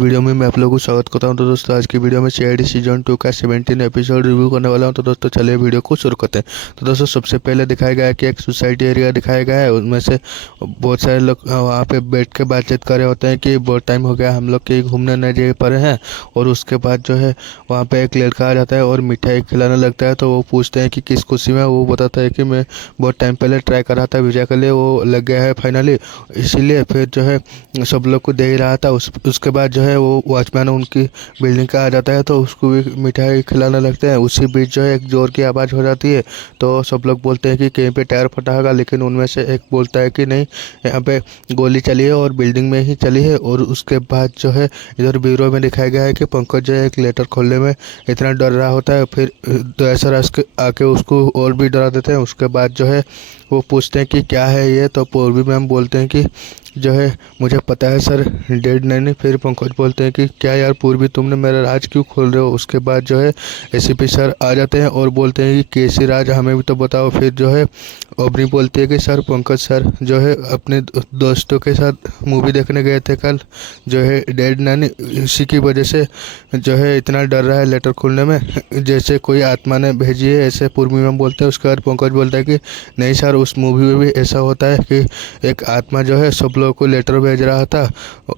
Video में मैं आप लोगों को स्वागत करता हूं। तो दोस्तों आज की वीडियो में सीआईडी सीजन 2 का 17 एपिसोड रिव्यू करने वाला हूं। तो दोस्तों चलिए वीडियो को शुरू करते हैं। तो दोस्तों सबसे पहले दिखाया गया है कि एक सोसाइटी एरिया दिखाया गया है। उनमें से बहुत सारे लोग वहाँ पे बैठ के बातचीत कर रहे होते हैं कि बहुत टाइम हो गया हम लोग के घूमने नए जगह पर हैं। और उसके बाद जो है वहाँ पे एक लड़का आ जाता है और मिठाई खिलाने लगता है। तो वो पूछते हैं कि किस खुशी में। वो बताता है कि मैं बहुत टाइम पहले ट्राई कर रहा था वीज़ा के लिए, वो लग गया है फाइनली, इसीलिए फिर जो है सब लोग को दे ही रहा था। उसके बाद जो है वो वॉचमैन उनकी बिल्डिंग का आ जाता है तो उसको भी मिठाई खिलाने लगते हैं। उसी बीच जो है एक जोर की आवाज़ हो जाती है। तो सब लोग बोलते हैं कि कहीं पे टायर फटा होगा, लेकिन उनमें से एक बोलता है कि नहीं, यहाँ पे गोली चली है और बिल्डिंग में ही चली है। और उसके बाद जो है इधर ब्यूरो में दिखाया गया है कि पंकज जो है एक लेटर खोलने में इतना डर रहा होता है। फिर दयासर आके उसको और भी डरा देते हैं। उसके बाद जो है वो पूछते हैं कि क्या है ये। तो पूर्वी मैम बोलते हैं कि जो है मुझे पता है सर, डेड नहीं। फिर पंकज बोलते हैं कि क्या यार पूर्वी, तुमने मेरा राज क्यों खोल रहे हो। उसके बाद जो है एसीपी सर आ जाते हैं और बोलते हैं कि कैसी राज, हमें भी तो बताओ। फिर जो है ओबरी बोलती है कि सर पंकज सर जो है अपने दोस्तों के साथ मूवी देखने गए थे कल, जो है डेड नानी, इसी की वजह से जो है इतना डर रहा है लेटर खोलने में, जैसे कोई आत्मा ने भेजी है, ऐसे पूर्वी मैम बोलते हैं। उसके बाद पंकज बोलता है कि नहीं सर, उस मूवी में भी ऐसा होता है कि एक आत्मा जो है सब लोगों को लेटर भेज रहा था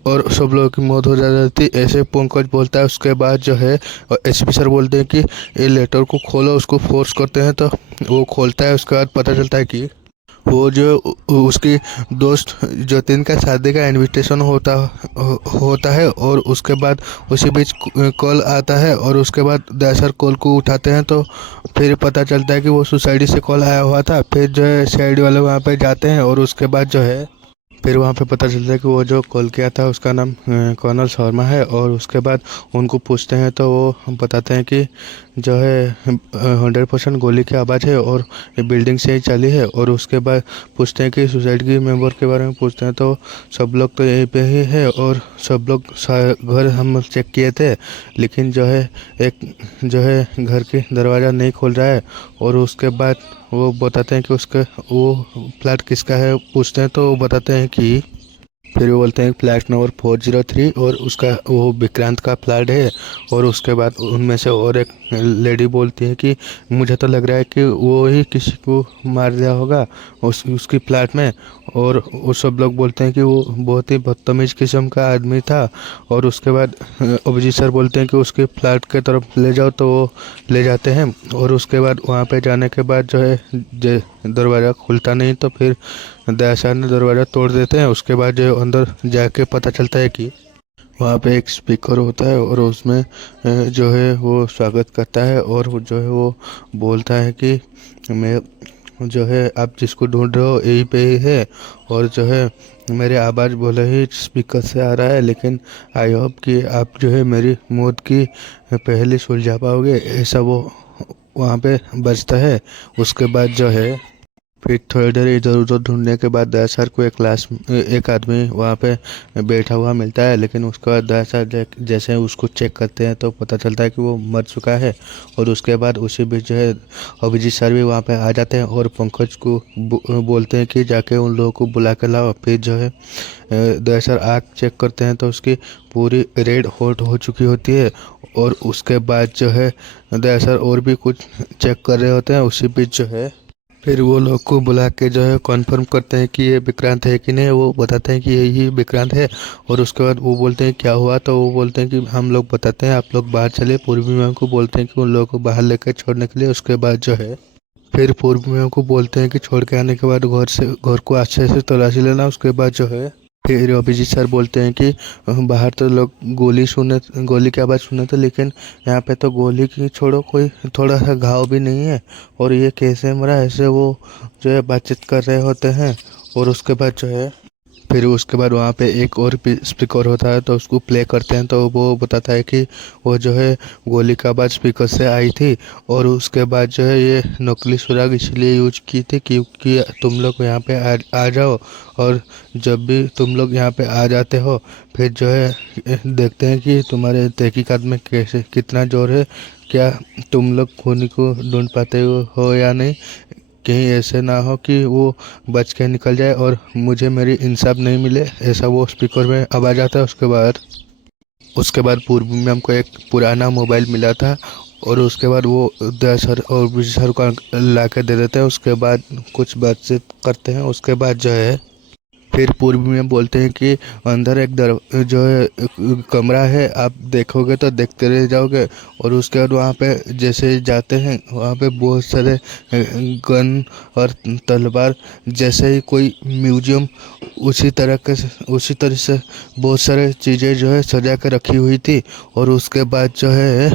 और सब लोगों की मौत हो जाती थी, ऐसे पंकज बोलता है। उसके बाद जो है एसपी सर बोलते हैं कि ये लेटर को खोलो, उसको फोर्स करते हैं। तो वो खोलता है। उसके बाद पता चलता है कि वो जो उसकी दोस्त जतिन का शादी का इनविटेशन होता है। और उसके बाद उसी बीच कॉल आता है और उसके बाद दयासर कॉल को उठाते हैं। तो फिर पता चलता है कि वो सोसाइटी से कॉल आया हुआ था। फिर जो है सीआईडी वाले वहाँ पे जाते हैं और उसके बाद जो है फिर वहाँ पे पता चलता है कि वो जो कॉल किया था उसका नाम कर्नल शर्मा है। और उसके बाद उनको पूछते हैं तो वो बताते हैं कि जो है 100% गोली की आवाज़ है और ये बिल्डिंग से ही चली है। और उसके बाद पूछते हैं कि सुसाइड के मेंबर के बारे में पूछते हैं तो सब लोग तो यहीं पे ही है और सब लोग घर हम चेक किए थे, लेकिन जो है एक जो है घर की दरवाज़ा नहीं खोल रहा है। और उसके बाद वो बताते हैं कि उसका वो फ्लैट किसका है पूछते हैं तो वो बताते हैं कि फिर वो बोलते हैं फ्लैट नंबर 403 और उसका वो विक्रांत का फ्लैट है। और उसके बाद उनमें से और एक लेडी बोलती है कि मुझे तो लग रहा है कि वो ही किसी को मार दिया होगा उसकी फ्लैट में। और वो सब लोग बोलते हैं कि वो बहुत ही बदतमीज किस्म का आदमी था। और उसके बाद अभिजीत सर बोलते हैं कि उसके फ्लैट के तरफ ले जाओ, तो वो ले जाते हैं। और उसके बाद वहाँ पे जाने के बाद जो है दरवाज़ा खुलता नहीं, तो फिर दयासर ने दरवाज़ा तोड़ देते हैं। उसके बाद जो अंदर जाके पता चलता है कि वहाँ पे एक स्पीकर होता है और उसमें जो है वो स्वागत करता है। और वो जो है वो बोलता है कि मैं जो है आप जिसको ढूंढ रहे हो यहीं पे ही है। और जो है मेरे आवाज़ भले ही स्पीकर से आ रहा है, लेकिन आई होप कि आप जो है मेरी मौत की पहले सुलझा पाओगे, ऐसा वो वहाँ पे बजता है। उसके बाद जो है फिर थोड़ी देर इधर उधर ढूंढने के बाद दयासर को एक आदमी वहाँ पे बैठा हुआ मिलता है। लेकिन उसके बाद दयासर जैसे उसको चेक करते हैं तो पता चलता है कि वो मर चुका है। और उसके बाद उसी बीच जो है अभिजीत सर भी वहाँ पे आ जाते हैं और पंकज को बोलते हैं कि जाके उन लोगों को बुला के लाओ। फिर जो है दयासर आँख चेक करते हैं तो उसकी पूरी रेड हॉट हो चुकी होती है। और उसके बाद जो है दयासर और भी कुछ चेक कर रहे होते हैं। उसी बीच जो है फिर वो लोग को बुला के जो है कॉन्फर्म करते हैं कि ये विक्रांत है कि नहीं। वो बताते हैं कि यही विक्रांत है। और उसके बाद वो बोलते हैं क्या हुआ। तो वो बोलते हैं कि हम लोग बताते हैं, आप लोग बाहर चले। पूर्वी मैम को बोलते हैं कि उन लोगों को बाहर लेकर छोड़ने के लिए। उसके बाद जो है फिर पूर्वी मैम को बोलते हैं कि छोड़ के आने के बाद घर को अच्छे से तलाशी लेना। उसके बाद जो है फिर अभिजीत सर बोलते हैं कि बाहर तो लोग गोली की आवाज़ सुने थे, लेकिन यहाँ पे तो गोली की छोड़ो, कोई थोड़ा सा घाव भी नहीं है। और ये कैसे मरा, ऐसे वो जो है बातचीत कर रहे होते हैं। और उसके बाद जो है फिर उसके बाद वहाँ पे एक और स्पीकर होता है तो उसको प्ले करते हैं। तो वो बताता है कि वो जो है गोली का आवाज़ स्पीकर से आई थी। और उसके बाद जो है ये नकली सुराग इसलिए यूज की थी क्योंकि तुम लोग यहाँ पे आ जाओ। और जब भी तुम लोग यहाँ पे आ जाते हो फिर जो है देखते हैं कि तुम्हारे तहकीकात में कैसे कितना जोर है, क्या तुम लोग खूनी को ढूंढ पाते हो या नहीं। कहीं ऐसे ना हो कि वो बच के निकल जाए और मुझे मेरी इंसाफ नहीं मिले, ऐसा वो स्पीकर में आवाज़ आता है। उसके बाद उसके बाद पूर्व में हमको एक पुराना मोबाइल मिला था और उसके बाद वो दया सर और विजय सर को ला के दे देते हैं। उसके बाद कुछ बातचीत करते हैं। उसके बाद जो है फिर पूर्व में बोलते हैं कि अंदर एक जो है कमरा है, आप देखोगे तो देखते रह जाओगे। और उसके बाद वहाँ पे जैसे जाते हैं वहाँ पे बहुत सारे गन और तलवार जैसे ही कोई म्यूजियम उसी तरह से बहुत सारे चीज़ें जो है सजा कर रखी हुई थी। और उसके बाद जो है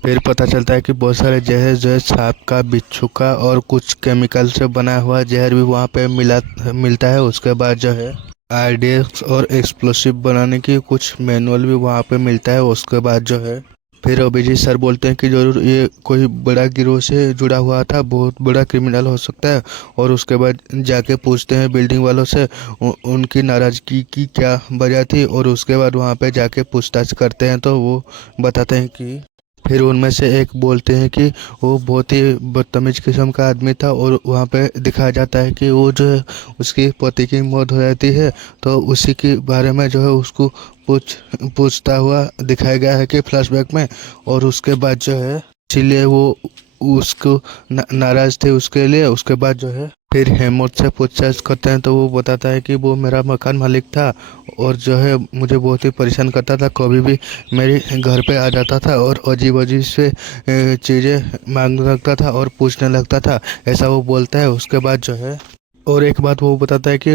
फिर पता चलता है कि बहुत सारे जहर जो है सांप का, बिच्छू का और कुछ केमिकल से बना हुआ जहर भी वहाँ पे मिलता है। उसके बाद जो है आरडीएक्स और एक्सप्लोसिव बनाने की कुछ मैनुअल भी वहाँ पे मिलता है। उसके बाद जो है फिर अभिजीत सर बोलते हैं कि जरूर ये कोई बड़ा गिरोह से जुड़ा हुआ था, बहुत बड़ा क्रिमिनल हो सकता है। और उसके बाद जाके पूछते हैं बिल्डिंग वालों से उनकी नाराज़गी की क्या वजह थी। और उसके बाद वहाँ पे जाके पूछताछ करते हैं तो वो बताते हैं कि फिर उनमें से एक बोलते हैं कि वो बहुत ही बदतमीज किस्म का आदमी था। और वहाँ पे दिखाया जाता है कि वो जो है उसकी पति की मौत हो जाती है तो उसी के बारे में जो है उसको पूछता हुआ दिखाया गया है कि फ्लैशबैक में। और उसके बाद जो है इसीलिए वो उसको नाराज थे उसके लिए। उसके बाद जो है फिर हेमंत से पूछताछ करते हैं तो वो बताता है कि वो मेरा मकान मालिक था और जो है मुझे बहुत ही परेशान करता था, कभी भी मेरे घर पे आ जाता था और अजीब अजीब से चीज़ें मांगने लगता था और पूछने लगता था, ऐसा वो बोलता है। उसके बाद जो है और एक बात वो बताता है कि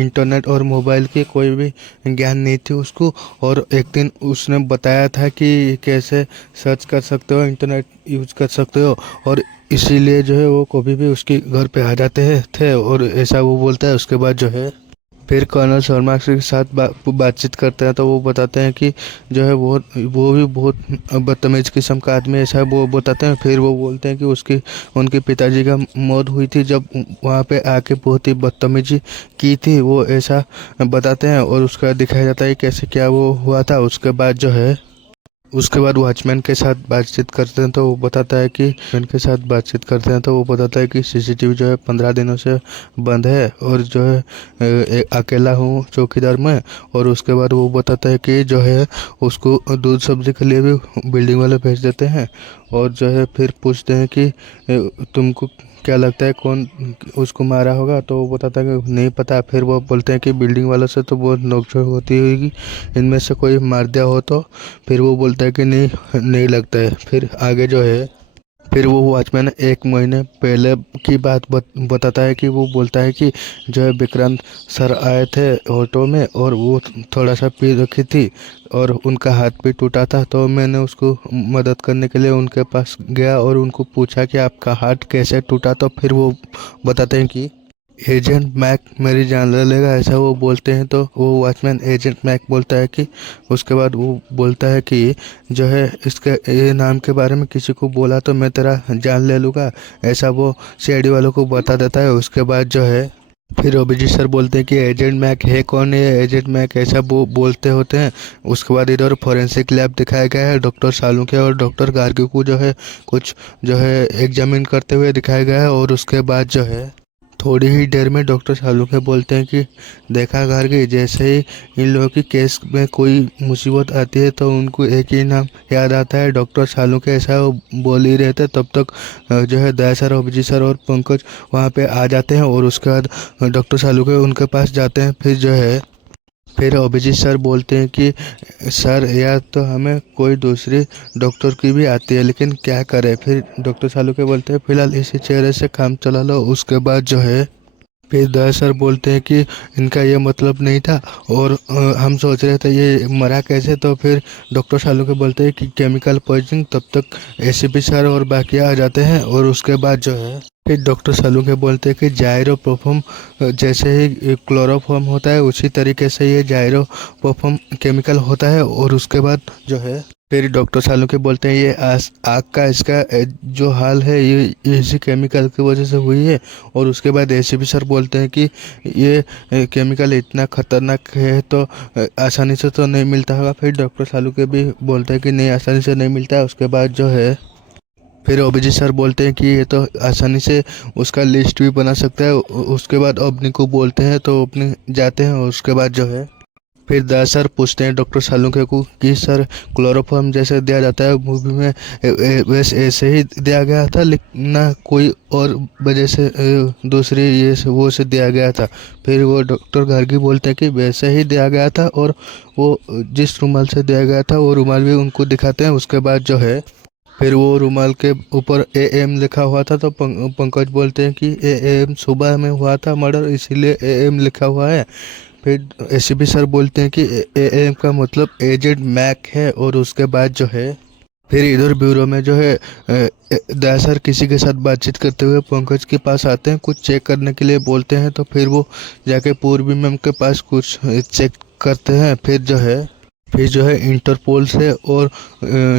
इंटरनेट और मोबाइल की कोई भी ज्ञान नहीं थी उसको। और एक दिन उसने बताया था कि कैसे सर्च कर सकते हो, इंटरनेट यूज कर सकते हो। और इसीलिए जो है वो कभी भी उसके घर पे आ जाते हैं थे और ऐसा वो बोलता है। उसके बाद जो है फिर कर्नल शर्मा के साथ बातचीत करते हैं तो वो बताते हैं कि जो है वो भी बहुत बदतमीज किस्म का आदमी ऐसा है वो बताते हैं। फिर वो बोलते हैं कि उनके पिताजी का मौत हुई थी जब वहाँ पे आके बहुत ही बदतमीजी की थी, वो ऐसा बताते हैं। और उसका दिखाया जाता है कैसे क्या वो हुआ था। उसके बाद वॉचमैन के साथ बातचीत करते हैं तो वो बताता है कि सीसीटीवी जो है 15 दिनों से बंद है और जो है अकेला हूँ चौकीदार में। और उसके बाद वो बताता है कि जो है उसको दूध सब्जी के लिए भी बिल्डिंग वाले भेज देते हैं। और जो है फिर पूछते हैं कि तुमको क्या लगता है कौन उसको मारा होगा, तो वो बताता है कि नहीं पता। फिर वो बोलते हैं कि बिल्डिंग वालों से तो बहुत नोकझोंक होती होगी, इनमें से कोई मार दिया हो तो। फिर वो बोलता है कि नहीं लगता है। फिर आगे जो है फिर वो वॉचमैन 1 महीने पहले की बात बताता है कि वो बोलता है कि जो है विक्रांत सर आए थे ऑटो में और वो थोड़ा सा पी रखी थी और उनका हाथ भी टूटा था। तो मैंने उसको मदद करने के लिए उनके पास गया और उनको पूछा कि आपका हाथ कैसे टूटा। तो फिर वो बताते हैं कि एजेंट मैक मेरी जान ले लेगा, ऐसा वो बोलते हैं। तो वो वॉचमैन एजेंट मैक बोलता है कि उसके बाद वो बोलता है कि जो है इसके ये नाम के बारे में किसी को बोला तो मैं तेरा जान ले लूँगा, ऐसा वो सीआईडी वालों को बता देता है। उसके बाद जो है फिर अभिजीत सर बोलते हैं कि एजेंट मैक है कौन है, एजेंट मैक ऐसा वो बोलते होते हैं। उसके बाद इधर फॉरेंसिक लैब दिखाया गया है, डॉक्टर सालुंखे और डॉक्टर गार्गी को जो है कुछ जो है एग्जामिन करते हुए दिखाया गया है। और उसके बाद जो है थोड़ी ही देर में डॉक्टर सालुंखे बोलते हैं कि देखा गार्गी, जैसे ही इन लोगों की केस में कोई मुसीबत आती है तो उनको एक ही नाम याद आता है, डॉक्टर सालुंखे। ऐसा वो बोल ही रहे थे तब तक जो है दया सर, अभिजीत सर और पंकज वहाँ पे आ जाते हैं। और उसके बाद डॉक्टर सालुंखे उनके पास जाते हैं। फिर अभिजीत सर बोलते हैं कि सर या तो हमें कोई दूसरी डॉक्टर की भी आती है, लेकिन क्या करें। फिर डॉक्टर सालुंखे बोलते हैं फिलहाल इसी चेहरे से काम चला लो। उसके बाद जो है फिर दया सर बोलते हैं कि इनका ये मतलब नहीं था और हम सोच रहे थे ये मरा कैसे। तो फिर डॉक्टर सालुंखे बोलते हैं कि केमिकल पॉइजनिंग। तब तक एसीपी सर और बाकी आ जाते हैं। और उसके बाद जो है फिर डॉक्टर सालुंखे बोलते हैं कि जायरोप्रोफॉर्म जैसे ही क्लोरोफॉर्म होता है उसी तरीके से ये जायरोप्रोफॉर्म केमिकल होता है। और उसके बाद जो है फिर डॉक्टर सालुंखे बोलते हैं ये आग का इसका जो हाल है ये इसी केमिकल की वजह से हुई है। और उसके बाद एसीपी सर बोलते हैं कि ये केमिकल इतना खतरनाक है तो आसानी से तो नहीं मिलता होगा। फिर डॉक्टर सालुंखे भी बोलते हैं कि नहीं आसानी से नहीं मिलता है। उसके बाद जो है फिर अभिजीत सर बोलते हैं कि ये तो आसानी से उसका लिस्ट भी बना सकता है। उसके बाद अपने को बोलते हैं तो अपने जाते हैं। और उसके बाद जो है फिर दास सर पूछते हैं डॉक्टर सालुंखे को कि सर क्लोरोफॉर्म जैसे दिया जाता है मूवी में वैसे ऐसे ही दिया गया था, लेकिन ना कोई और वजह से दूसरी ये वो से दिया गया था। फिर वो डॉक्टर गार्गी बोलते हैं कि वैसे ही दिया गया था, और वो जिस रुमाल से दिया गया था वो रुमाल भी उनको दिखाते हैं। उसके बाद जो है फिर वो रुमाल के ऊपर AM लिखा हुआ था, तो पंकज बोलते हैं कि AM सुबह में हुआ था मर्डर, इसीलिए AM लिखा हुआ है। फिर ACP सर बोलते हैं कि AM का मतलब एजेंट मैक है। और उसके बाद जो है फिर इधर ब्यूरो में जो है दया सर किसी के साथ बातचीत करते हुए पंकज के पास आते हैं, कुछ चेक करने के लिए बोलते हैं। तो फिर वो जाके पूर्वी मैम के पास कुछ चेक करते हैं। फिर जो है इंटरपोल से और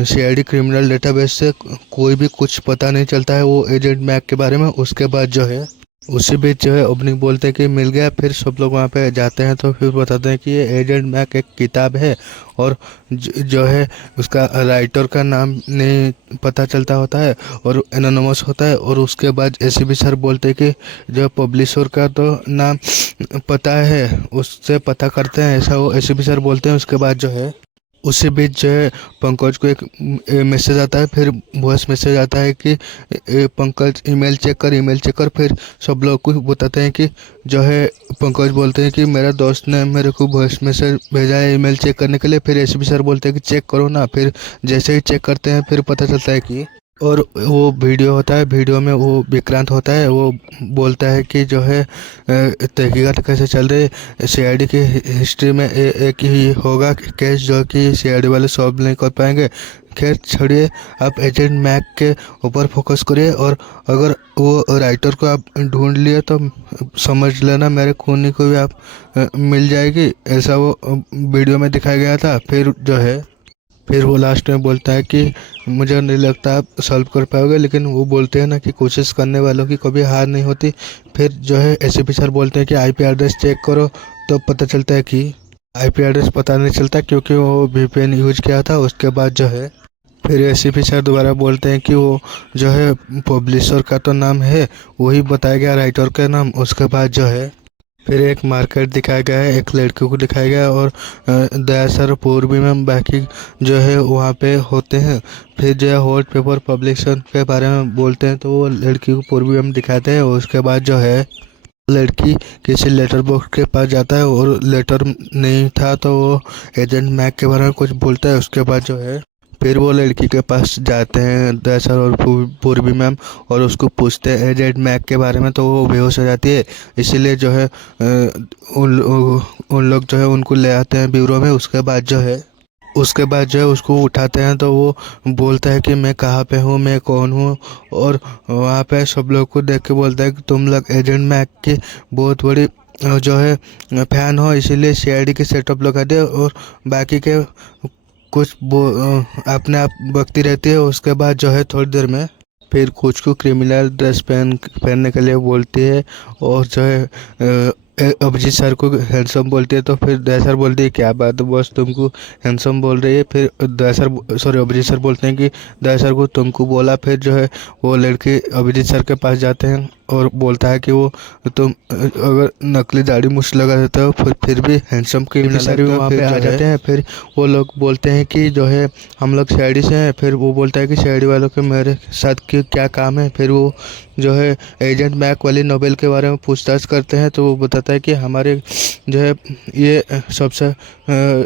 CID क्रिमिनल डेटाबेस से कोई भी कुछ पता नहीं चलता है वो एजेंट मैक के बारे में। उसके बाद जो है उसी बीच जो है ओपनिंग बोलते हैं कि मिल गया। फिर सब लोग वहाँ पे जाते हैं, तो फिर बताते हैं कि ये एजेंट मैक एक किताब है, और जो है उसका राइटर का नाम नहीं पता चलता होता है और एनोनिमस होता है। और उसके बाद ACP सर बोलते हैं कि जो पब्लिशर का तो नाम पता है, उससे पता करते हैं, ऐसा वो ACP सर बोलते हैं। उसके बाद जो है उसी बीच जो है पंकज को एक मैसेज आता है, फिर वॉइस मैसेज आता है कि पंकज ईमेल चेक कर। फिर सब लोग को बताते हैं कि जो है पंकज बोलते हैं कि मेरा दोस्त ने मेरे को वॉइस मैसेज भेजा है ईमेल चेक करने के लिए। फिर ACP सर बोलते हैं कि चेक करो ना। फिर जैसे ही चेक करते हैं फिर पता चलता है कि और वो वीडियो होता है, वीडियो में वो विक्रांत होता है, वो बोलता है कि जो है तहकीकात कैसे चल रही है, CID की हिस्ट्री में एक ही होगा केस जो कि CID वाले सॉल्व नहीं कर पाएंगे। खैर छोड़िए, आप एजेंट मैक के ऊपर फोकस करिए, और अगर वो राइटर को आप ढूंढ लिए तो समझ लेना मेरे खूनी को भी आप मिल जाएगी, ऐसा वो वीडियो में दिखाया गया था। फिर वो लास्ट में बोलता है कि मुझे नहीं लगता आप सॉल्व कर पाओगे, लेकिन वो बोलते हैं ना कि कोशिश करने वालों की कभी हार नहीं होती। फिर जो है ACP सर बोलते हैं कि IP एड्रेस चेक करो, तो पता चलता है कि IP एड्रेस पता नहीं चलता क्योंकि वो VPN यूज किया था। उसके बाद जो है फिर ACP सर दोबारा बोलते हैं कि वो जो है पब्लिशर का तो नाम है, वही बताया गया राइटर का नाम। उसके बाद जो है फिर एक मार्केट दिखाया गया है, एक लड़की को दिखाया गया है, और दया सर पूर्वी में बाकी जो है वहाँ पे होते हैं। फिर जो है हॉट पेपर पब्लिकेशन के बारे में बोलते हैं, तो वो लड़की को पूर्वी में दिखाते हैं। उसके बाद जो है लड़की किसी लेटर बॉक्स के पास जाता है और लेटर नहीं था, तो वो एजेंट मैक के बारे में कुछ बोलता है। उसके बाद जो है फिर वो लड़की के पास जाते हैं दया सर और पूर्वी मैम, और उसको पूछते हैं एजेंट मैक के बारे में, तो वो बेहोश हो जाती है। इसीलिए जो है उन लोग जो है उनको ले आते हैं ब्यूरो में। उसके बाद जो है उसको उठाते हैं, तो वो बोलता है कि मैं कहाँ पे हूँ, मैं कौन हूँ, और वहाँ पे सब लोग को देख के बोलता है कि तुम लोग एजेंट मैक की बहुत बड़ी जो है फैन हो, इसीलिए CID के सेटअप लगा दे, और बाकी के कुछ अपने आप बकती रहती है। उसके बाद जो है थोड़ी देर में फिर कुछ को क्रिमिनल ड्रेस पहनने के लिए बोलती है, और जो है अभिजीत सर को हैंडसम बोलती है। तो फिर दया सर बोलती है क्या बात है बॉस, तुमको हैंडसम बोल रही है। फिर अभिजीत सर बोलते हैं कि दया सर को तुमको बोला। फिर जो है वो लड़के अभिजीत सर के पास जाते हैं और बोलता है कि वो तुम अगर नकली दाढ़ी मूछ लगा देते हो फिर भी हैंडसम क्रिमिनल भी वहाँ पे आ जाते हैं। फिर वो लोग बोलते हैं कि जो है हम लोग CID से हैं। फिर वो बोलता है कि CID वालों के मेरे साथ क्या काम है। फिर वो जो है एजेंट मैक वाली नोवेल के बारे में पूछताछ करते हैं, तो वो बताता है कि हमारे जो है ये सबसे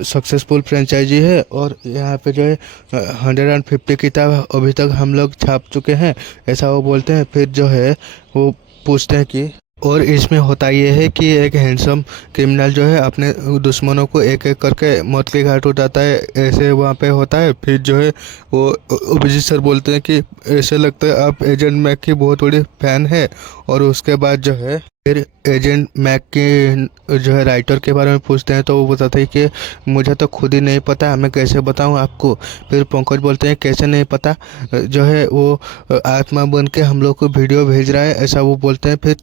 सक्सेसफुल फ्रेंचाइजी है, और यहाँ पे जो है 150 किताब अभी तक हम लोग छाप चुके हैं, ऐसा वो बोलते हैं। फिर जो है वो पूछते हैं कि और इसमें होता ये है कि एक हैंडसम क्रिमिनल जो है अपने दुश्मनों को एक एक करके मौत के घाट उठाता है, ऐसे वहाँ पे होता है। फिर जो है वो अभिजीत सर बोलते हैं कि ऐसे लगता है आप एजेंट मैक की बहुत बड़ी फैन है। और उसके बाद जो है फिर एजेंट मैक के जो है राइटर के बारे में पूछते हैं, तो वो बताते हैं कि मुझे तो खुद ही नहीं पता, मैं कैसे बताऊं आपको। फिर पंकज बोलते हैं कैसे नहीं पता, जो है वो आत्मा बन के हम लोग को वीडियो भेज रहा है, ऐसा वो बोलते हैं।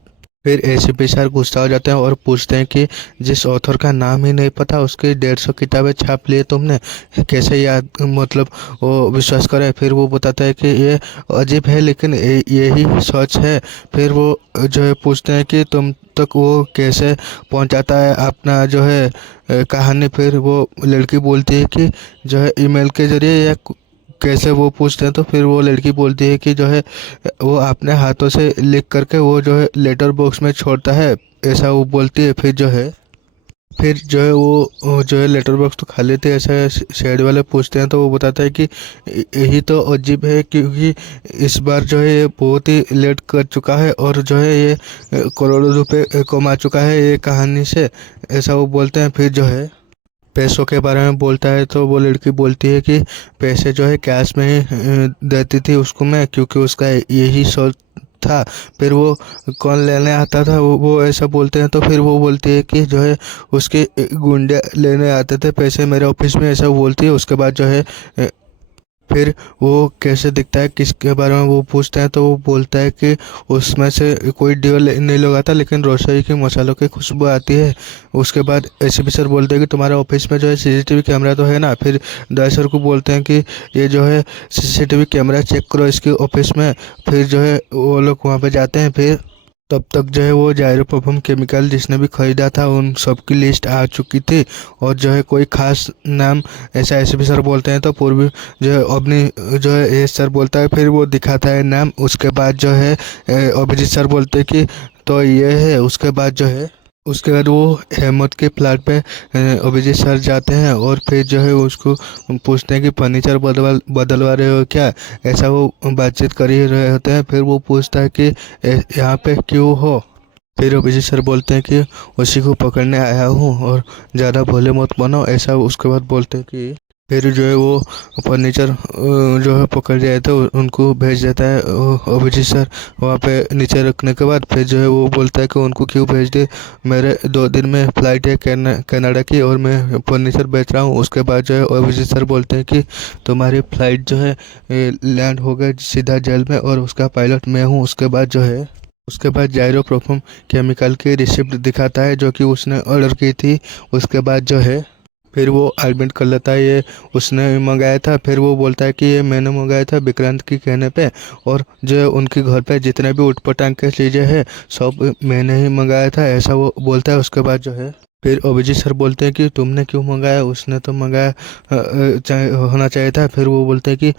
फिर ACP सर गुस्सा हो जाते हैं और पूछते हैं कि जिस ऑथर का नाम ही नहीं पता उसकी 150 किताबें छाप लिए तुमने, कैसे याद मतलब वो विश्वास करे। फिर वो बताता है कि ये अजीब है लेकिन यही सच है। फिर वो जो है पूछते हैं कि तुम तक वो कैसे पहुंचाता है अपना जो है कहानी। फिर वो लड़की बोलती है कि जो है ईमेल के ज़रिए या कैसे वो पूछते हैं, तो फिर वो लड़की बोलती है कि जो है वो अपने हाथों से लिख करके वो जो है लेटर बॉक्स में छोड़ता है, ऐसा वो बोलती है। फिर जो है वो जो है लेटर बॉक्स तो खाली थे, ऐसा शेड वाले पूछते हैं तो वो बताता है कि यही तो अजीब है, क्योंकि इस बार जो है ये बहुत ही लेट कर चुका है और जो है ये करोड़ों रुपए कमा चुका है ये कहानी से, ऐसा वो बोलते हैं। फिर जो है पैसों के बारे में बोलता है तो वो लड़की बोलती है कि पैसे जो है कैश में ही देती थी उसको मैं, क्योंकि उसका यही सोच था। फिर वो कौन लेने आता था वो ऐसा बोलते हैं, तो फिर वो बोलती है कि जो है उसके गुंडे लेने आते थे पैसे मेरे ऑफिस में, ऐसा वो बोलती है। उसके बाद जो है फिर वो कैसे दिखता है किसके बारे में वो पूछते हैं, तो वो बोलता है कि उसमें से कोई डिओ नहीं लगाता, लेकिन रसोई के मसालों की खुशबू आती है। उसके बाद एसीपी सर बोलते हैं कि तुम्हारे ऑफिस में जो है सीसीटीवी कैमरा तो है ना। फिर दया सर को बोलते हैं कि ये जो है सीसीटीवी कैमरा चेक करो इसके ऑफिस में। फिर जो है वो लोग वहाँ पे जाते हैं। फिर तब तक जो है वो जायरो परफ्यूम केमिकल जिसने भी खरीदा था उन सब की लिस्ट आ चुकी थी, और जो है कोई खास नाम ऐसा एसपी सर बोलते हैं तो पूर्वी जो है अपनी जो है एस सर बोलता है। फिर वो दिखाता है नाम। उसके बाद जो है अभिजीत सर बोलते हैं कि तो ये है। उसके बाद वो हेमंत के फ्लैट पे अभिजीत सर जाते हैं और फिर जो है उसको पूछते हैं कि फर्नीचर बदलवा रहे हो क्या, ऐसा वो बातचीत कर ही रहे होते हैं। फिर वो पूछता है कि यहाँ पे क्यों हो। फिर अभिजीत सर बोलते हैं कि उसी को पकड़ने आया हूँ और ज़्यादा भोले मत बनो, ऐसा उसके बाद बोलते हैं कि फिर जो है वो फर्नीचर जो है पकड़ जाए तो उनको भेज देता है अभिजीत सर वहाँ पे नीचे रखने के बाद। फिर जो है वो बोलता है कि उनको क्यों भेज दे, मेरे 2 दिन में फ़्लाइट है कनाडा की और मैं फर्नीचर बेच रहा हूँ। उसके बाद जो है अभिजीत सर बोलते हैं कि तुम्हारी फ़्लाइट जो है लैंड हो गई सीधा जेल में और उसका पायलट मैं हूँ। उसके बाद जायरो परफ्यूम केमिकल की रिसिप्ट दिखाता है जो कि उसने ऑर्डर की थी। उसके बाद जो है फिर वो एडमिट कर लेता है ये उसने मंगाया था। फिर वो बोलता है कि ये मैंने मंगाया था विक्रांत के कहने पे, और जो है उनके घर पे जितने भी उटपटांग के चीज़ें हैं सब मैंने ही मंगाया था, ऐसा वो बोलता है। उसके बाद जो है फिर अभिजीत सर बोलते हैं कि तुमने क्यों मंगाया, उसने तो मंगाया होना चाहिए था। फिर वो बोलते हैं कि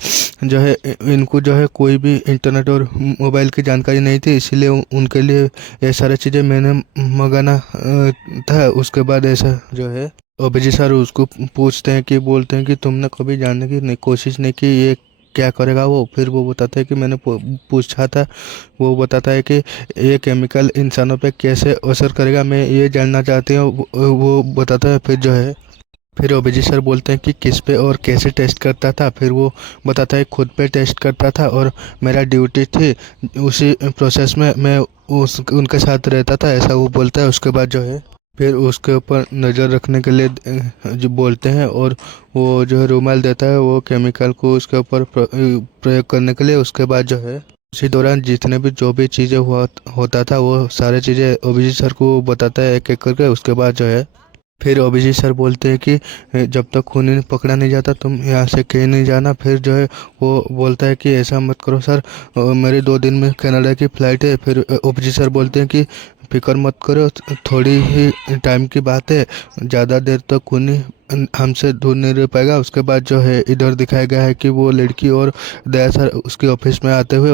जो है इनको जो है कोई भी इंटरनेट और मोबाइल की जानकारी नहीं थी, इसीलिए उनके लिए ये सारी चीज़ें मैंने मंगाना था। उसके बाद ऐसा जो है अभिजीत सर उसको पूछते हैं कि बोलते हैं कि तुमने कभी जानने की कोशिश नहीं की ये क्या करेगा वो। फिर वो बताता है कि मैंने पूछा था। वो बताता है कि ये केमिकल इंसानों पे कैसे असर करेगा, मैं ये जानना चाहती हूँ, वो बताता है। फिर अभिजीत सर बोलते हैं कि किस पे और कैसे टेस्ट करता था। फिर वो बताता है खुद पे टेस्ट करता था और मेरा ड्यूटी थी उसी प्रोसेस में मैं उनके साथ रहता था, ऐसा वो बोलता है। उसके बाद जो है फिर उसके ऊपर नज़र रखने के लिए जो बोलते हैं और वो जो है रुमाल देता है वो केमिकल को उसके ऊपर प्रयोग करने के लिए। उसके बाद जो है उसी दौरान जितने भी जो भी चीज़ें होता था वो सारे चीज़ें अभिजीत सर को बताता है एक एक करके। उसके बाद जो है फिर अभिजीत सर बोलते हैं कि जब तक खूनी पकड़ा नहीं जाता तुम यहाँ से कहीं नहीं जाना। फिर जो है वो बोलता है कि ऐसा मत करो सर, मेरे 2 दिन में कनाडा की फ़्लाइट है। फिर अभिजीत सर बोलते हैं कि फिक्र मत करो, थोड़ी ही टाइम की बात है, ज़्यादा देर तक खूनी हमसे दूर नहीं रह पाएगा। उसके बाद जो है इधर दिखाया गया है कि वो लड़की और दया सर उसके ऑफिस में आते हुए।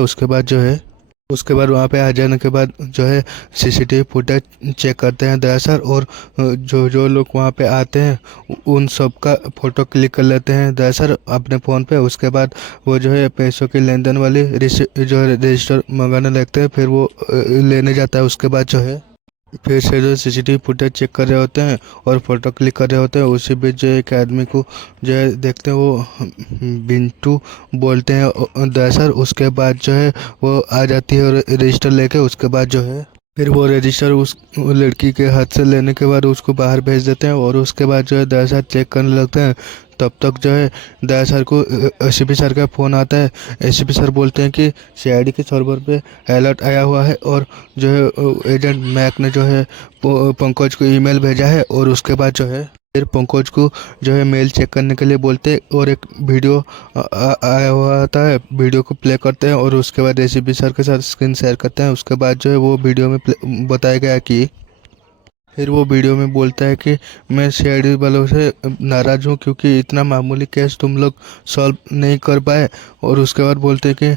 उसके बाद वहाँ पे आ जाने के बाद जो है सीसीटीवी फुटेज चेक करते हैं दया सर, और जो जो लोग वहाँ पे आते हैं उन सब का फ़ोटो क्लिक कर लेते हैं दया सर अपने फ़ोन पे। उसके बाद वो जो है पैसों के लेन देन वाली जो है रजिस्टर मंगाने लगते हैं, फिर वो लेने जाता है। उसके बाद जो है फिर से जो सीसीटीवी फुटेज चेक कर रहे होते हैं और फोटो क्लिक कर रहे होते हैं, उसी बीच जो एक आदमी को जो है देखते हैं वो बिंटू बोलते हैं दया सर। उसके बाद जो है वो आ जाती है रजिस्टर लेके। उसके बाद जो है फिर वो रजिस्टर उस लड़की के हाथ से लेने के बाद उसको बाहर भेज देते हैं, और उसके बाद जो है दया सर चेक करने लगते हैं। तब तक जो है दया सर को एसीपी सर का फ़ोन आता है। एसीपी सर बोलते हैं कि सीआईडी के सर्वर पे अलर्ट आया हुआ है और जो है एजेंट मैक ने जो है पंकज को ईमेल भेजा है। और उसके बाद जो है फिर पंकज को जो है मेल चेक करने के लिए बोलते और एक वीडियो आया हुआ आता है, वीडियो को प्ले करते हैं और उसके बाद एसीपी सर के साथ स्क्रीन शेयर करते हैं। उसके बाद जो है वो वीडियो में बताया गया कि फिर वो वीडियो में बोलता है कि मैं सीआईडी वालों से नाराज़ हूँ क्योंकि इतना मामूली केस तुम लोग सॉल्व नहीं कर पाए। और उसके बाद बोलते हैं कि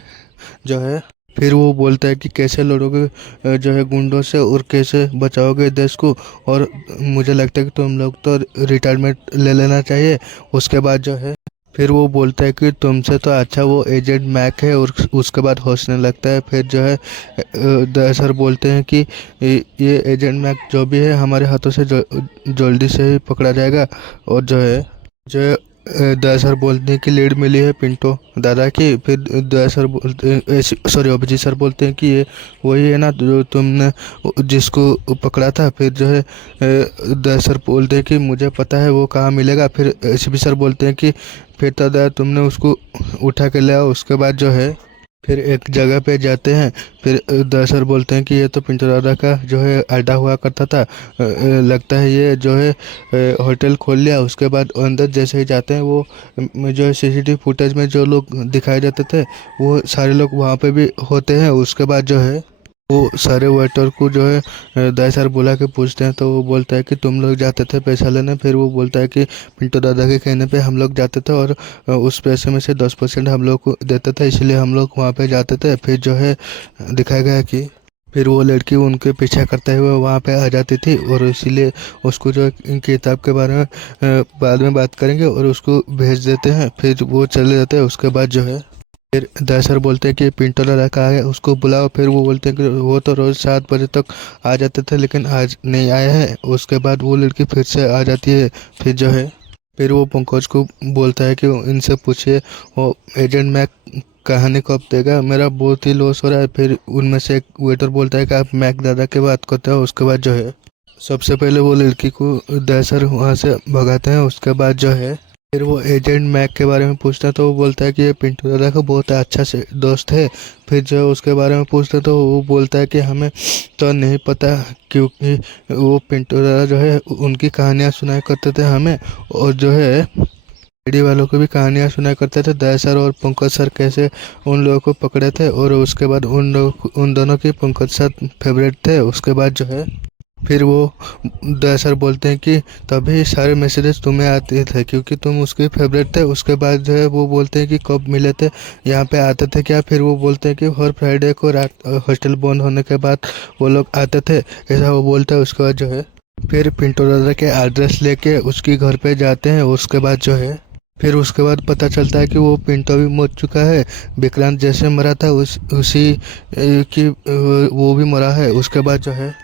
जो है फिर वो बोलता है कि कैसे लड़ोगे जो है गुंडों से और कैसे बचाओगे देश को, और मुझे लगता है कि तुम लोग तो रिटायरमेंट ले लेना चाहिए। उसके बाद जो है फिर वो बोलता है कि तुमसे तो अच्छा वो एजेंट मैक है, और उसके बाद हंसने लगता है। फिर जो है सर बोलते हैं कि ये एजेंट मैक जो भी है हमारे हाथों से जल्दी से ही पकड़ा जाएगा। और जो है दया बोलते हैं कि लीड मिली है पिंटो दादा की। फिर दया सर बोलते हैं, सॉरी अभिजीत सर बोलते हैं कि ये वही है ना जो तुमने जिसको पकड़ा था। फिर जो है दया सर बोलते हैं कि मुझे पता है वो कहाँ मिलेगा। फिर एसीपी सर बोलते हैं कि फिर तो दया तुमने उसको उठा के ले आओ। उसके बाद जो है फिर एक जगह पे जाते हैं। फिर दया सर बोलते हैं कि ये तो पिंटू दादा का जो है अड्डा हुआ करता था, लगता है ये जो है होटल खोल लिया। उसके बाद अंदर जैसे ही जाते हैं वो जो है सीसीटीवी फुटेज में जो लोग दिखाए जाते थे वो सारे लोग वहाँ पे भी होते हैं। उसके बाद जो है वो सारे वेटर को जो है दया सर बुला के पूछते हैं, तो वो बोलता है कि तुम लोग जाते थे पैसा लेने। फिर वो बोलता है कि पिंटू दादा के कहने पे हम लोग जाते थे और उस पैसे में से 10% हम लोग को देते थे, इसलिए हम लोग वहाँ पे जाते थे। फिर जो है दिखाया गया कि फिर वो लड़की उनके पीछा करते हुए वहाँ पे आ जाती थी, और इसीलिए उसको जो है किताब के बारे में बाद में बात करेंगे और उसको भेज देते हैं। फिर वो चले जाते हैं। उसके बाद जो है फिर दया सर बोलते हैं कि पिंटू दादा कहाँ है, उसको बुलाओ। फिर वो बोलते हैं कि वो तो रोज़ 7 बजे तक आ जाते थे लेकिन आज नहीं आए हैं। उसके बाद वो लड़की फिर से आ जाती है। फिर जो है फिर वो पंकज को बोलता है कि इनसे पूछिए वो एजेंट मैक कहानी कब देगा, मेरा बहुत ही लॉस हो रहा है। फिर उनमें से एक वेटर बोलता है कि आप मैक दादा की बात करते हो। उसके बाद जो है सबसे पहले वो लड़की को दया सर वहाँ से भगाते हैं। उसके बाद जो है फिर वो एजेंट मैक के बारे में पूछता है, तो वो बोलता है कि ये पिंटू दादा का बहुत अच्छा से दोस्त है। फिर जो है उसके बारे में पूछते हैं, तो वो बोलता है कि हमें तो नहीं पता क्योंकि वो पिंटू दादा जो है उनकी कहानियाँ सुनाया करते थे हमें, और जो है डी वालों को भी कहानियाँ सुनाया करते थे। दया सर और पंकज सर कैसे उन लोगों को पकड़े थे, और उसके बाद उन दोनों की पंकज सर फेवरेट थे। उसके बाद जो है फिर वो दया सर बोलते हैं कि तभी सारे मैसेजेस तुम्हें आते थे क्योंकि तुम उसके फेवरेट थे। उसके बाद जो है वो बोलते हैं कि कब मिले थे, यहाँ पे आते थे क्या। फिर वो बोलते हैं कि हर फ्राइडे को रात हॉस्टल बंद होने के बाद वो लोग आते थे, ऐसा वो बोलते हैं। उसके बाद जो है फिर पिंटू दादा के एड्रेस लेके उसके घर पे जाते हैं। उसके बाद जो है फिर उसके बाद पता चलता है कि वो पिंटो भी मर चुका है, विक्रांत जैसे मरा था उसी की वो भी मरा है। उसके बाद जो है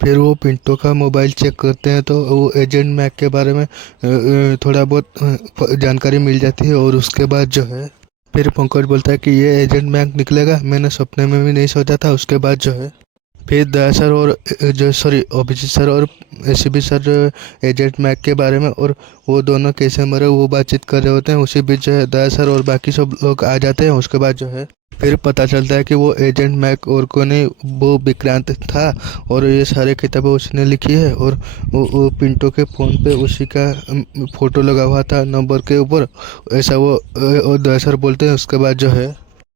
फिर वो पिंटो का मोबाइल चेक करते हैं, तो वो एजेंट मैक के बारे में थोड़ा बहुत जानकारी मिल जाती है। और उसके बाद जो है फिर पंकज बोलता है कि ये एजेंट मैक निकलेगा, मैंने सपने में भी नहीं सोचा था। उसके बाद जो है फिर दया सर और अभिजीत सर और एसीपी सर जो एजेंट मैक के बारे में और वो दोनों कैसे मरे वो बातचीत कर रहे होते हैं। उसी बीच जो है दया सर और बाकी सब लोग आ जाते हैं। उसके बाद जो है फिर पता चलता है कि वो एजेंट मैक और को नहीं, वो विक्रांत था, और ये सारे किताबें उसने लिखी है। और वो पिंटो के फ़ोन पे उसी का फ़ोटो लगा हुआ था नंबर के ऊपर, ऐसा वो और दया सर बोलते हैं। उसके बाद जो है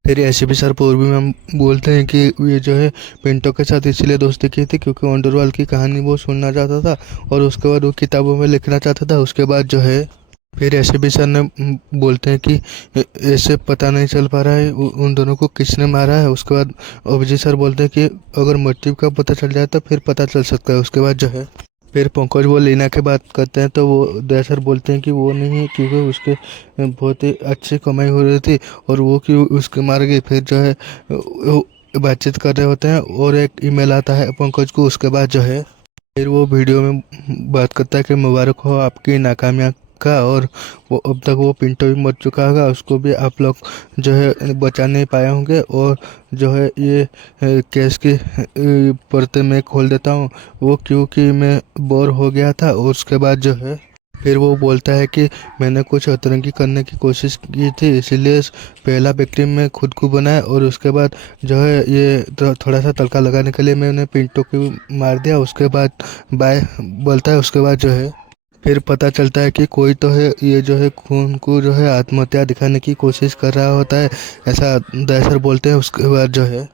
फिर एसीपी सर पूर्वी मैम बोलते हैं कि ये जो है पिंटो के साथ इसलिए दोस्ती की थी क्योंकि अंडरवर्ल्ड की कहानी वो सुनना चाहता था और उसके बाद वो किताबों में लिखना चाहता था। उसके बाद जो है फिर एसीपी सर ने बोलते हैं कि ऐसे पता नहीं चल पा रहा है उन दोनों को किसने मारा है। उसके बाद अभिजीत सर बोलते हैं कि अगर मोटिव का पता चल जाए तो फिर पता चल सकता है। उसके बाद जो है फिर पंकज वो लीना की बात करते हैं, तो वो दया सर बोलते हैं कि वो नहीं है क्योंकि उसके बहुत ही अच्छी कमाई हो रही थी और वो क्यों उसके मार गई। फिर जो है बातचीत कर रहे होते हैं और एक ईमेल आता है पंकज को। उसके बाद जो है फिर वो वीडियो में बात करता है कि मुबारक हो आपकी नाकामियाँ का, और वो अब तक वो पिंटो भी मर चुका होगा, उसको भी आप लोग जो है बचा नहीं पाए होंगे। और जो है ये केस की पर्दे मैं खोल देता हूँ वो क्योंकि मैं बोर हो गया था। और उसके बाद जो है फिर वो बोलता है कि मैंने कुछ अतरंगी करने की कोशिश की थी, इसलिए पहला विक्टिम मैं खुद को बनाया, और उसके बाद जो है ये थोड़ा सा तड़का लगाने के लिए मैंने पिंटो को मार दिया। उसके बाद बाय बोलता है। उसके बाद जो है फिर पता चलता है कि कोई तो है, ये जो है खून को जो है आत्महत्या दिखाने की कोशिश कर रहा होता है, ऐसा दहशत बोलते हैं। उसके बाद जो है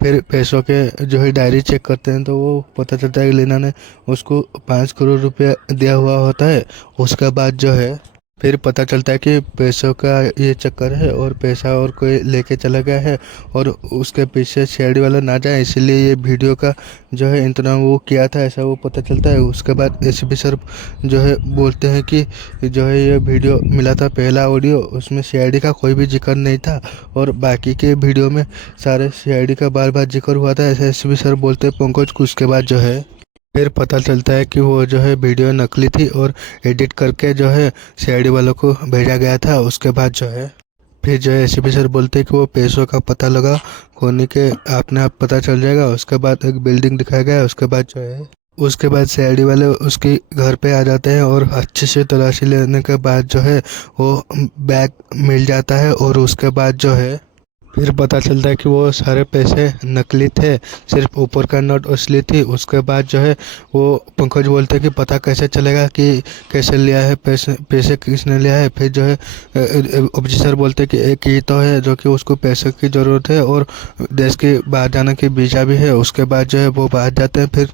फिर पैसों के जो है डायरी चेक करते हैं तो वो पता चलता है कि लीना ने उसको 5 करोड़ रुपया दिया हुआ होता है। उसके बाद जो है फिर पता चलता है कि पैसों का ये चक्कर है और पैसा और कोई लेके चला गया है और उसके पीछे सीआईडी वाला ना जाए, इसलिए ये वीडियो का जो है इंतजाम वो किया था, ऐसा वो पता चलता है। उसके बाद एसीपी सर जो है बोलते हैं कि जो है ये वीडियो मिला था पहला ऑडियो, उसमें सीआईडी का कोई भी जिक्र नहीं था और बाकी के वीडियो में सारे सीआईडी का बार बार जिक्र हुआ था, ऐसा एसीपी सर बोलते हैं पंकज को। उसके बाद जो है फिर पता चलता है कि वो जो है वीडियो नकली थी और एडिट करके जो है सीआईडी वालों को भेजा गया था। उसके बाद जो है फिर जो है एसीपी सर बोलते हैं कि वो पैसों का पता लगा, खोने के अपने आप पता चल जाएगा। उसके बाद एक बिल्डिंग दिखाया गया है। उसके बाद सीआईडी वाले उसके घर पे आ जाते हैं और अच्छे से तलाशी लेने के बाद जो है वो बैग मिल जाता है और उसके बाद जो है फिर पता चलता है कि वो सारे पैसे नकली थे, सिर्फ ऊपर का नोट असली थी। उसके बाद जो है वो पंकज बोलते हैं कि पता कैसे चलेगा कि कैसे लिया है पैसे किसने लिया है। फिर जो है ऑफिसर बोलते हैं कि एक ही तो है जो कि उसको पैसे की ज़रूरत है और देश के बाहर जाने की वीज़ा भी है। उसके बाद जो है वो बाहर जाते हैं।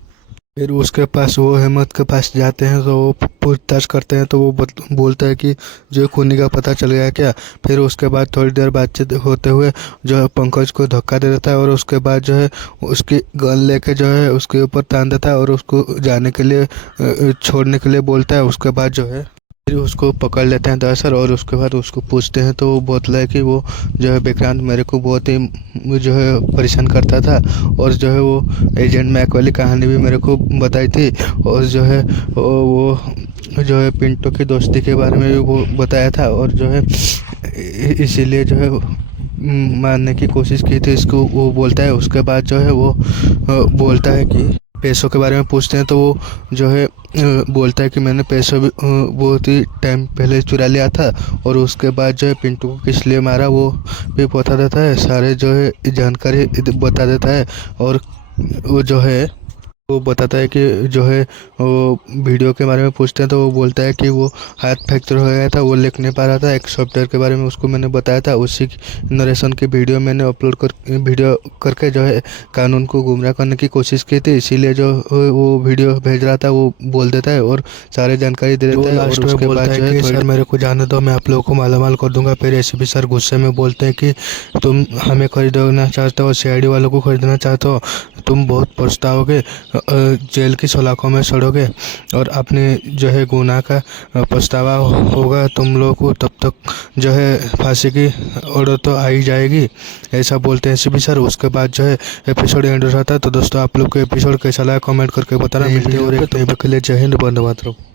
फिर उसके पास वो हेमंत के पास जाते हैं तो वो पूछताछ करते हैं तो वो बोलता है कि जो खूनी का पता चल गया क्या। फिर उसके बाद थोड़ी देर बातचीत होते हुए जो है पंकज को धक्का दे देता है और उसके बाद जो है उसकी गन लेके जो है उसके ऊपर तान देता है और उसको जाने के लिए छोड़ने के लिए बोलता है। उसके बाद जो है फिर उसको पकड़ लेते हैं दरअसल और उसके बाद उसको पूछते हैं तो वो बोलता है कि वो जो है विक्रांत मेरे को बहुत ही जो है परेशान करता था और जो है वो एजेंट मैक वाली कहानी भी मेरे को बताई थी और जो है वो जो है पिंटो की दोस्ती के बारे में भी वो बताया था और जो है इसीलिए जो है मारने की कोशिश की थी इसको, वो बोलता है। उसके बाद जो है वो बोलता है कि पैसों के बारे में पूछते हैं तो वो जो है बोलता है कि मैंने पैसा भी बहुत ही टाइम पहले चुरा लिया था और उसके बाद जो है पिंटू को किस लिए मारा वो भी बता देता है, सारे जो है जानकारी बता देता है। और वो जो है वो बताता है कि जो है वो वीडियो के बारे में पूछते हैं तो वो बोलता है कि वो हाथ फ्रैक्चर हो गया था, वो लिख नहीं पा रहा था, एक सॉफ्टवेयर के बारे में उसको मैंने बताया था, उसी नरेशन की वीडियो मैंने अपलोड करके जो है कानून को गुमराह करने की कोशिश की थी, इसीलिए जो वो वीडियो भेज रहा था वो बोल देता है और सारे जानकारी दे देता है। और उसके बाद जो है सर मेरे को जाने दो, मैं आप लोगों को मालामाल कर दूंगा। फिर एसीपी सर गुस्से में बोलते हैं कि तुम हमें खरीदना चाहते हो, सीआईडी वालों को खरीदना चाहते हो, तुम बहुत पछताओगे, जेल की सलाखों में सड़ोगे और अपने जो है गुनाह का पछतावा होगा तुम लोगों को, तब तक जो है फांसी की ऑर्डर तो आ ही जाएगी, ऐसा बोलते हैं एसीपी सर। उसके बाद जो है एपिसोड एंड हो जाता है। तो दोस्तों आप लोग को एपिसोड कैसा लगा कमेंट करके बताना। मिलते हैं और एक नए वीडियो के लिए। जय हिंद, वंदे मातरम।